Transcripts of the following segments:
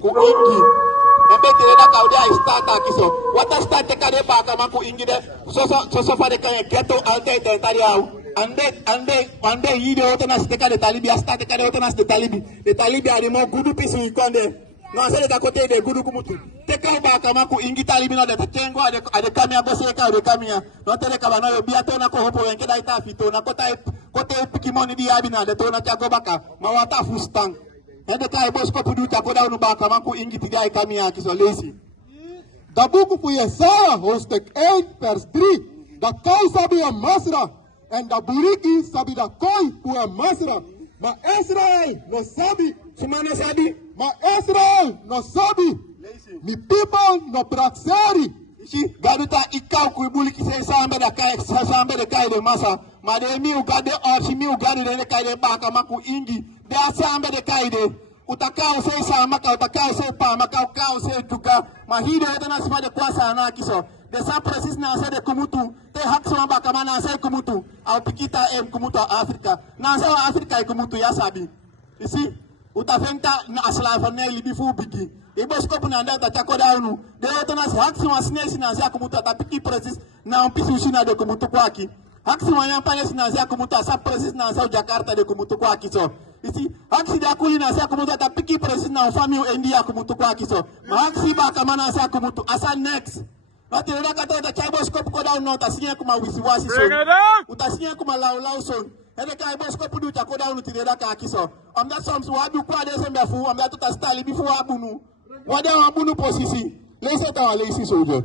ku ingi. Embete da kaudia start akiso. Wata start kade BLAKAMAN ku ingi de so fa de kan ghetto alte tentari au. Ande yide otana steka de talibi start kade otana de talibi. De talibi ari mo gudu pisu ikonde. No se de kote de gudu kumutu. Teka BLAKAMAN ku ingi talibi no de tengo ade kamia bose ka de kamia. No tele kabana yo biato na ko hopo wenke da ita fito na kote pikimoni di abina de to na chago baka. Mawata fustang. Ende kai bosko pudu ta koda unu BLAKAMAN ku ingi tigai kamia kiso lazy. Da boek voor Jesaja, hoofdstuk 1, vers 3. Da koi sabi a masra. En da buriki sabi da koi voor a masra. Maar Israel no sabi. Sumana sabi. Maar Israel no sabi. Mi people no praxeri. Si gaduta ikau ku buliki se sambe da kai de masa. Ma de mi ugade orsi mi ugade de kai de BLAKAMAN ku ingi. De sambe de kai de. Utakao se samaka, utakao se pamaka, utakao se tuka. Mahide otana sifa de kwasa na kiso. De sa precis na se de kumutu. Te haksoma BLAKAMAN na se kumutu. Au pikita kumutu Afrika. Na se Afrika kumutu ya sabi. Isi utafenta na aslafa ne libifu bigi. Ibos kopu na ndata chakoda unu. De otana se haksoma snesi na se kumutu atapiki precis na umpisu shina de kumutu kwaki. Haksoma yampane na se kumutu sa precis na se Jakarta de kumutu kwaki so. Isi haksi da kuli na sa kumutu ata piki president na ufami India kumutu kwa kiso. Ma haksi BLAKAMAN na sa kumutu asa next. Nati reda kata ita chaibo scope ko down no tasinya kuma wisiwasi son. Utasinya kuma lau son. Hele kai bo scope du chako down utireda ka kiso. Amda soms wadu kwa de sembe fu amda tuta stali bifu wabunu. Wada wabunu posisi. Lese ta walesi sojo.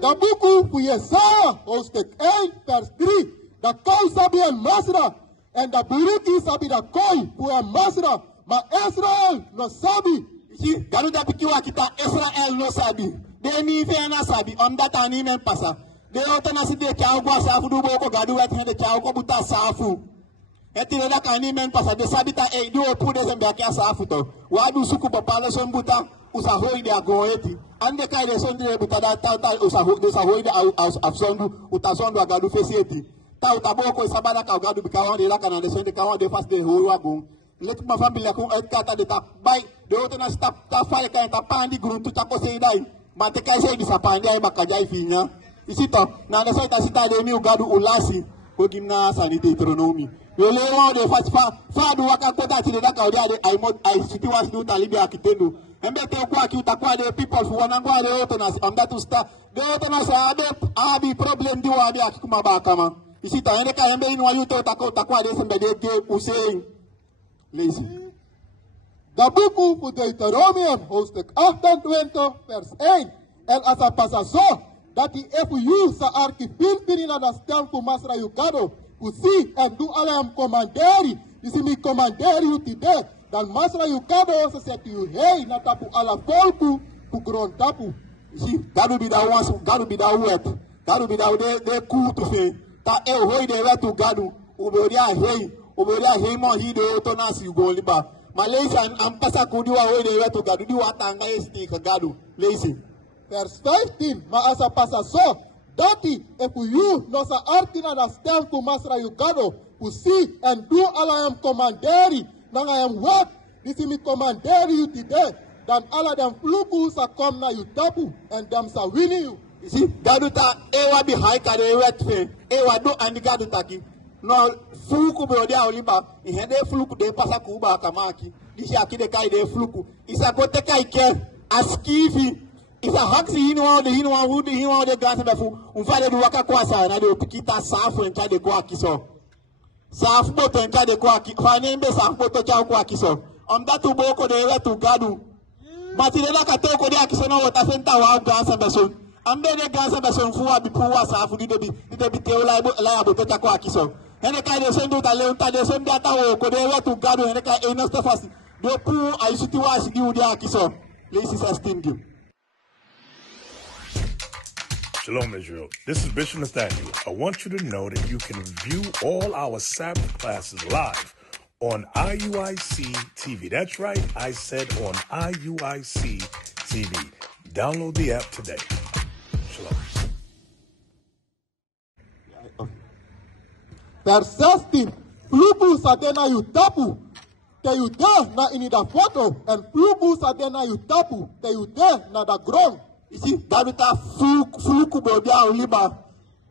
Da boek voor Jesaja, hoofdstuk 1, vers 3. Da koi sabi a masra. En da buriki sabi da koi voor a masra. Maar Israel no sabi. Si, gadu da pikiwa kita Israel no sabi. De ni fe na sabi, data ni men pasa. De otana si de chao kwa safu du boko gadu wet de chao ko buta safu. Eti de da ka ni men pasa de sabi ta du opu de zembe akia safu to. Wadu suku papala son buta usahoi de agoeti. Ande kai de son de buta da ta usahoi de afsondu utasondu agadu fesieti. Ta utaboko sabada ka gadu bikawa de la kana de son de kawa de fas de horo agun. Let ma família com a cata de tap bai de outra na tap fire kan tap pandi gruntu tako sei dai mate kai sei bisa pandi ai bakajai finya isito na na sai ta sita de mi ugadu ulasi ko gimna sanite Deuteronomy le wa de fa du waka kota ti de da ka de ai siti was du talibi akitendo embe te kwa ki utakwa de people fu wanangwa de outra na amda tu sta de outra na sa abi problem di wa bi akikuma BLAKAMAN isito ene ka embe inu ayuto takwa de sembe de usei lazy. Da boek voor Deuteronomium, hoofdstuk 28, vers 1. En als het passa zo, dat die even je sa archipel binnen naar de stem voor Masra Yukado, voor zie en doe alle hem commanderi, dus mi commanderi u tide, dan Masra Yukado se zet u heen, na tapu ala volku, voor grond tapu. Zie, gadu bi da wansu, gadu bi da wet, gadu bi da de kutu fe, ta hoi de wetu gadu, uberia hei, uberia hei mo hi de otonasi ugoliba. Malaysia ampasa kudiwa wede wetu gadu diwa tanga esti gadu lazy. Vers 15. Maar als het passa zo, dat hij voor u nog zijn artina na stem voor Masra Yukado, voor zie en doe alle hem commanderi, dan hem wat, die mi commanderi u tide, dan alle dem vloeken sa kom na u tapu en dem sa winnen u. Zie, gadu ta ewa bi haika de wet fe, ewa do andi gadu taki. No fluku be odia oliba ihende fluku de pasa ku BLAKAMAN aki disi akide kai de fluku isa kote kai ke askifi isa haksi hinwa de gasa befu umfale du waka kwasa na de pikita safu enka de kwa kiso safu boto enka de kwa ki fane mbe safu boto cha kwa kiso omdatu boko de wetu gadu matile na katoko de akiso no wata fenta wa gasa beso ambe de gasa beso fuwa bipuwa safu de bi teola la boto cha kwa kiso. Ene kai de sendu ta leunta de sendu ata o ko de wetu gado ene kai eno stefasi de pu ai siti wasi di udia kiso lazy sustain you. Shalom Israel. This is Bishop Nathaniel. I want you to know that you can view all our Sabbath classes live on IUIC TV. That's right, I said on IUIC TV. Download the app today. Shalom. Vers 16. Fluku sa dena yu tapu. te you de na in the photo and fluku sa de na you tapu te you de na the ground. Isi gaduta fluku be dia oliba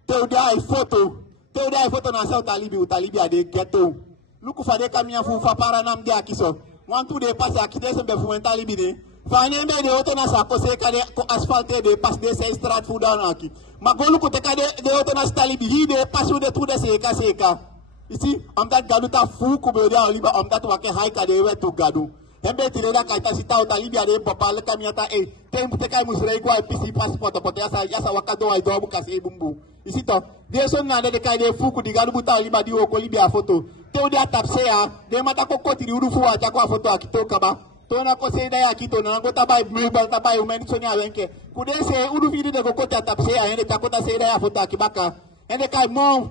te dia ai photo na sa utalibi ade ghetto. Luku fa de kamia fu fa para nam dia kiso. Want to de passe akite se be fu mentalibi de. Fane me de oto na sa ko se kade ko asfalte de pas de se strat fu down aki. Magolu ko te kade de oto na stalibi hi de pasu de tu de seka. Isi am dat gaduta fluku be dia oliba am dat wake hai kade we tu gadu. Hembe tireda kaita sita utalibi ade papa le kamiata e tempo te kai musrei kwa pisi passport pote yasa wakado ai do bukasi bumbu. Isi to de son na de kai de fuku di gadu buta liba di o ko libia photo te o dia tapsea de mata ko koti urufu wa cha kwa photo akitoka ba to na ko se da ya kito na ngo tabai mobile tabai o meni sonya wenke ku de se urufi de ko koti tapsea ene cha kota se da ya photo akibaka ene kai mo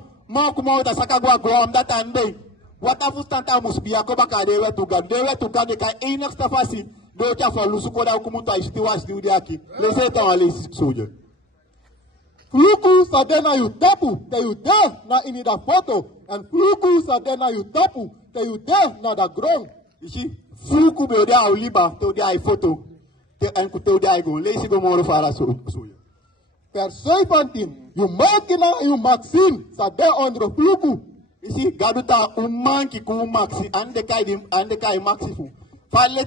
kuma uta saka gwa grom data ande wata fustanta musbia ko baka de wetu gade kai enex tafasi do cha fa lusuko da kumuntu aishiti was di udiaki le se ta wale soldier. Fluku sa de na you tapu te you de na in the photo and fluku sa de na you tapu te you de na the ground. Isi fluku be dia oliba te dia ai photo te en ku te dia ai go le si go moro fara soldier. Vers 17 you makina you maxim sa de onder fluku. Isi gaduta manki ku maxi ande kai maxi fu fa le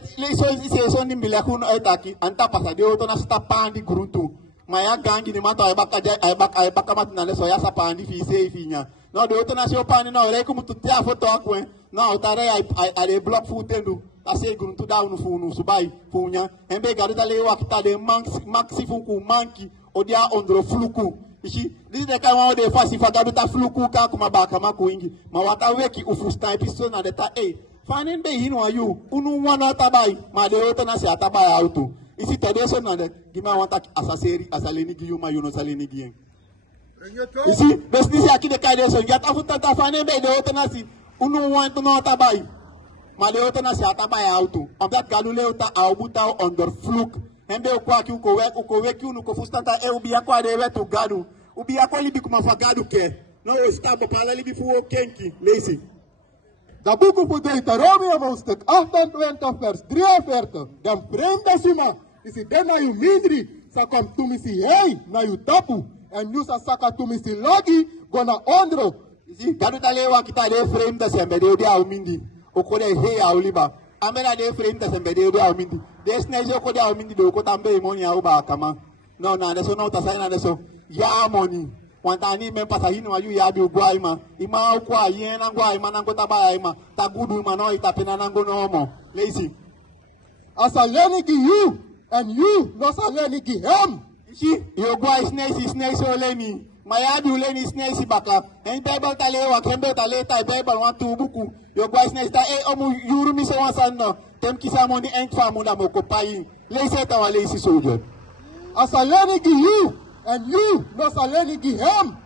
so ni mbele ku no etaki anta pasa de oto na sta pandi gruntu maya gangi ni mato ai baka mat na le so ya sa pandi fi se finya no de oto na so pandi no re ku mutu tia foto akwe no otare ai block fu tendu ase gruntu down fu nu subai funya embe gaduta le wakita de maxi fu ku manki odia ondro fluku. Ishi dide kama ode fasi fagaduta fluku ka kuma BLAKAMAN ku INGI mawata weki ufusta episode na deta fanen be hinu ayu unu wana tabai ma de oto na se atabai auto isi tedeso na de gima wanta asaseri asaleni giyu ma yuno saleni giyen isi besdisi akide kaide so yata futata fanen be de oto na si unu wanta no tabai ma de oto na se atabai auto of that galule uta aubuta under fluk hembe kwa ki uko weki unu ko fustanta ubia kwa de wetu gadu ubia kwa libi kuma fagadu ke no stabo pala libi fu kenki lazy. Dat boek voor Deuteronomium hoofdstuk 28 vers 43. Dan vreemde suma is het den na you mindri sa kom tumisi hei na you tapu en you sa saka tumisi logi gona ondro. Isi gadu talewa kita de vreemde sembe de dia umindi okode hei auliba amena de vreemde sembe de dia umindi desnejo okode umindi do ko tambe moni au BLAKAMAN no na deso no tasaina deso ya moni wantani men pasahini wayu ya bi ugwaima ima kwa yena ngwaima nango tabaya ima tagudu ima no itapena nango nomo lazy asaleni ki you and you no saleni ki him. Ishi yogwa isnesi oleni mayadi uleni isnesi baka en bible talewa kembe taleta bible wantu buku yogwa isnesi ta omu yurumi so wasanno tem kisamo ni enkfamu na mokopai lazy ta wale isi soldier asaleni ki you and you no saleni ki him.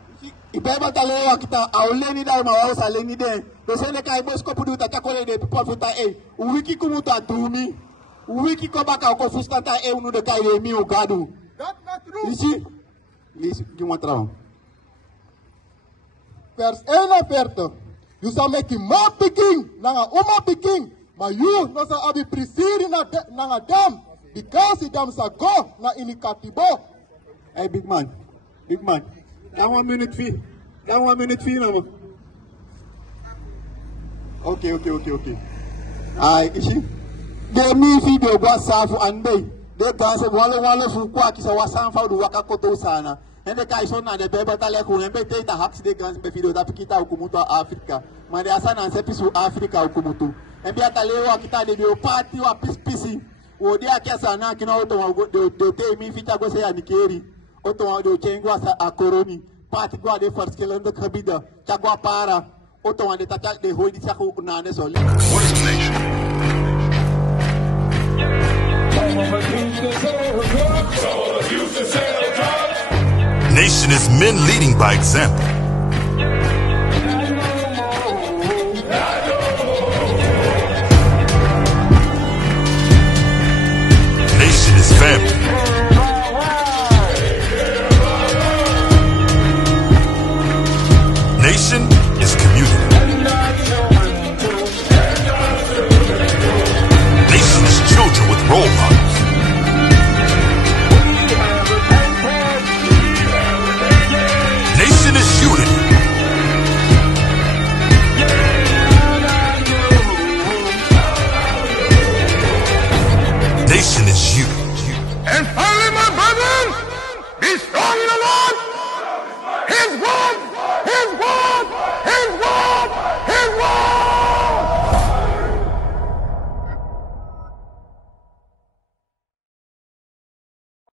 Ibeba talewa kita auleni da ma wa saleni de do sene kai bos ko pudu ta kakole de people futa wiki kumuta dumi wiki ko baka ko fustanta unu de kai mi ugadu. That's not true. Ici gimatra vers 41 you sa make ma piking nanga uma piking ma you no sa abi prisiri na nanga dam because dam sa go na inikatibo. Hey, big man. That 1 minute fee. No. Okay. Ishi. De mi fi de gwa safu ande. De ganse wale fu kwa kisa wasanfa du wakakoto sana. Ende kai so na de bebe tale ko embe te haks de ganse be video da pikita ukumuto Afrika. Mande asana nsepisu Afrika ukumuto. Embe atalewa kita de party wa pisi. Wodi akesa na kina oto de te mi fita go se ya nikeri. Oto wa do chengwa sa akoroni pati gwa de first kelendo kabida chagwa para oto wa de tata de hoidi saku unane so Nation is men leading by example. Nation is family. Nation is community. is good.